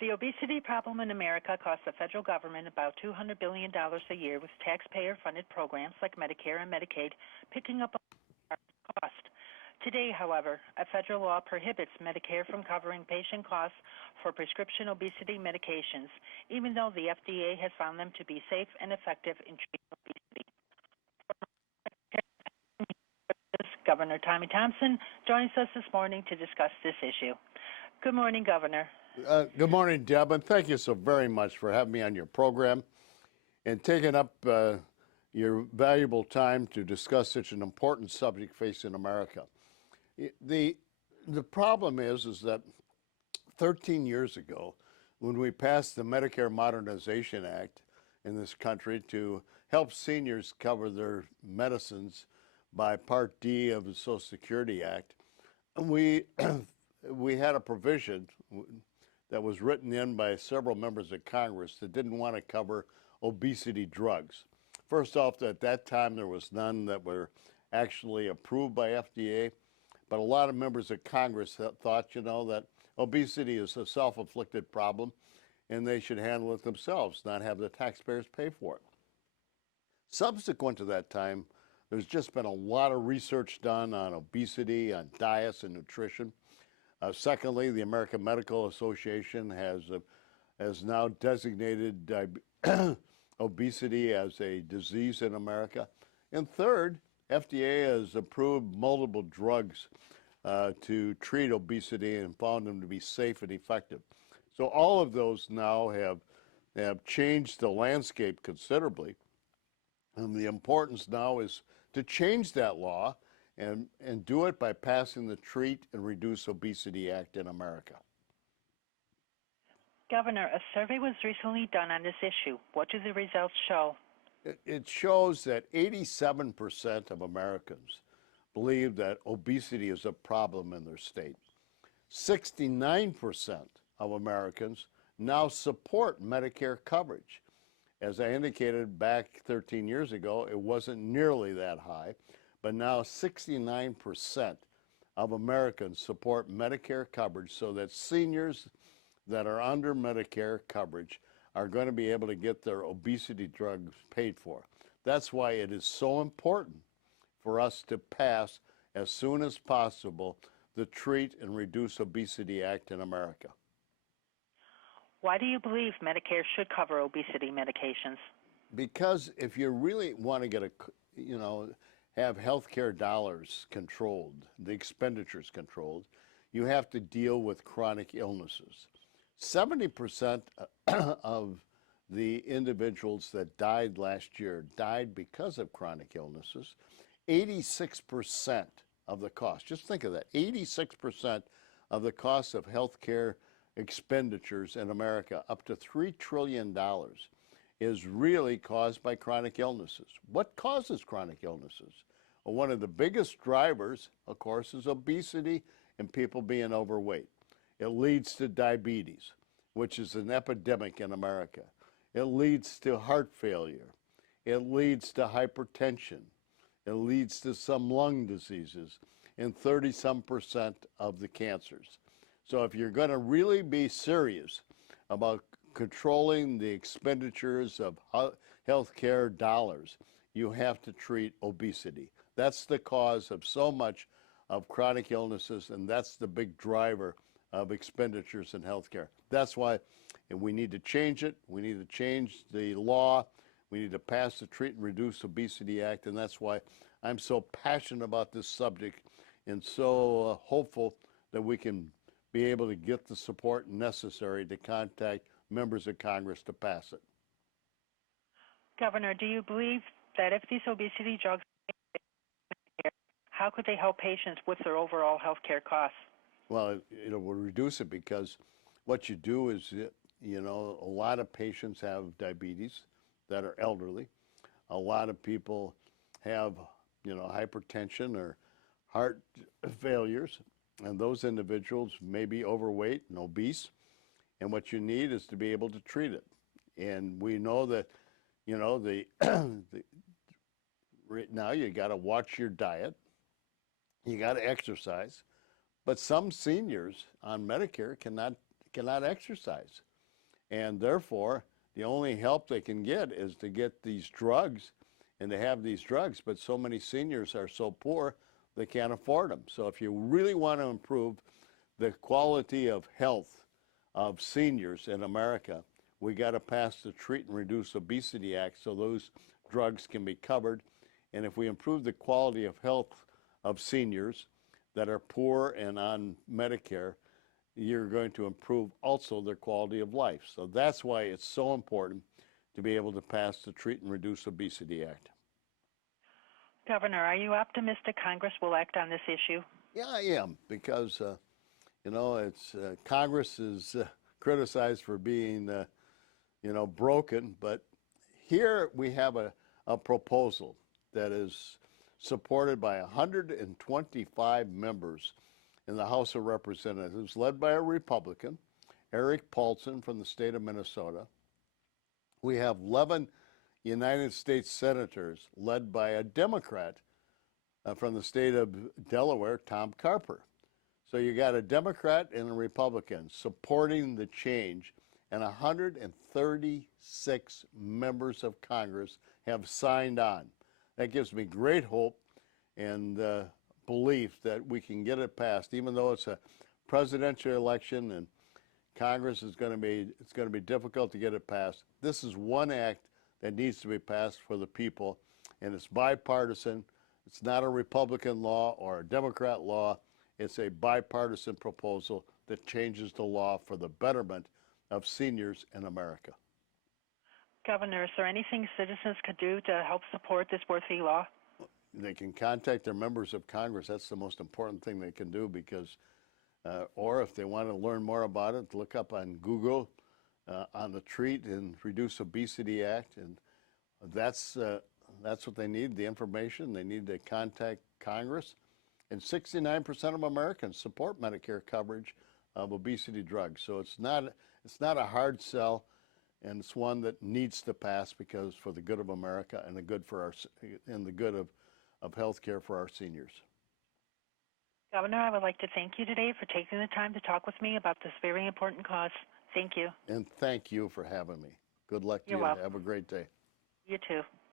The obesity problem in America costs the federal government about $200 billion a year, with taxpayer-funded programs like Medicare and Medicaid picking up a cost. Today, however, a federal law prohibits Medicare from covering patient costs for prescription obesity medications, even though the FDA has found them to be safe and effective in treating obesity. Governor Tommy Thompson joins us this morning to discuss this issue. Good morning, Governor. Good morning, Deb, and thank you so very much for having me on your program and taking up your valuable time to discuss such an important subject facing America. The problem is that 13 years ago, when we passed the Medicare Modernization Act in this country to help seniors cover their medicines by Part D of the Social Security Act, we had a provision that was written in by several members of Congress that didn't want to cover obesity drugs. First off, at that time, there was none that were actually approved by FDA, but a lot of members of Congress thought, that obesity is a self-inflicted problem and they should handle it themselves, not have the taxpayers pay for it. Subsequent to that time, there's just been a lot of research done on obesity, on diets and nutrition. Secondly, the American Medical Association has now designated obesity as a disease in America. And third, FDA has approved multiple drugs to treat obesity and found them to be safe and effective. So all of those now have changed the landscape considerably. And the importance now is to change that law and do it by passing the Treat and Reduce Obesity Act in America. Governor, a survey was recently done on this issue. What do the results show? It shows that 87% of Americans believe that obesity is a problem in their state. 69% of Americans now support Medicare coverage. As I indicated back 13 years ago, it wasn't nearly that high, but now 69% of Americans support Medicare coverage so that seniors that are under Medicare coverage are going to be able to get their obesity drugs paid for. That's why it is so important for us to pass as soon as possible the Treat and Reduce Obesity Act in America. Why do you believe Medicare should cover obesity medications? Because if you really want to get have healthcare dollars controlled, the expenditures controlled, you have to deal with chronic illnesses. 70% of the individuals that died last year died because of chronic illnesses. 86% of the cost, just think of that, 86% of the cost of healthcare expenditures in America, up to $3 trillion, is really caused by chronic illnesses. What causes chronic illnesses? Well, one of the biggest drivers, of course, is obesity and people being overweight. It leads to diabetes, which is an epidemic in America. It leads to heart failure. It leads to hypertension. It leads to some lung diseases and 30-some% of the cancers. So if you're going to really be serious about controlling the expenditures of healthcare dollars, you have to treat obesity. That's the cause of so much of chronic illnesses, and that's the big driver of expenditures in healthcare. That's why we need to change it. We need to change the law. We need to pass the Treat and Reduce Obesity Act, and that's why I'm so passionate about this subject and so hopeful that we can be able to get the support necessary to contact members of Congress to pass it. Governor, do you believe that if these obesity drugs, how could they help patients with their overall health care costs? Well, it will reduce it because what you do is, a lot of patients have diabetes that are elderly. A lot of people have, hypertension or heart failures, and those individuals may be overweight and obese, and what you need is to be able to treat it. And we know that, right now you got to watch your diet, you got to exercise, but some seniors on Medicare cannot exercise. And therefore, the only help they can get is to get these drugs and to have these drugs. But so many seniors are so poor, they can't afford them. So if you really want to improve the quality of health of seniors in America, we got to pass the Treat and Reduce Obesity Act so those drugs can be covered. And if we improve the quality of health of seniors that are poor and on Medicare, you're going to improve also their quality of life. So that's why it's so important to be able to pass the Treat and Reduce Obesity Act. Governor, are you optimistic Congress will act on this issue? Yeah, I am, because it's Congress is criticized for being broken, but here we have a proposal that is supported by 125 members in the House of Representatives, led by a Republican, Eric Paulson from the state of Minnesota. We have 11 United States senators led by a Democrat from the state of Delaware, Tom Carper. So you got a Democrat and a Republican supporting the change, and 136 members of Congress have signed on. That gives me great hope and belief that we can get it passed, even though it's a presidential election and Congress is going to be difficult to get it passed. This is one act that needs to be passed for the people, and it's bipartisan. It's not a Republican law or a Democrat law. It's a bipartisan proposal that changes the law for the betterment of seniors in America. Governor, is there anything citizens could do to help support this worthy law? They can contact their members of Congress. That's the most important thing they can do, because, or if they want to learn more about it, look up on Google on the Treat and Reduce Obesity Act, and that's what they need, the information. They need to contact Congress, and 69% of Americans support Medicare coverage of obesity drugs. So it's not a hard sell, and it's one that needs to pass, because for the good of America and the good of health care for our seniors. Governor, I would like to thank you today for taking the time to talk with me about this very important cause. Thank you. And thank you for having me. Good luck to you. You're welcome. Have a great day. You too.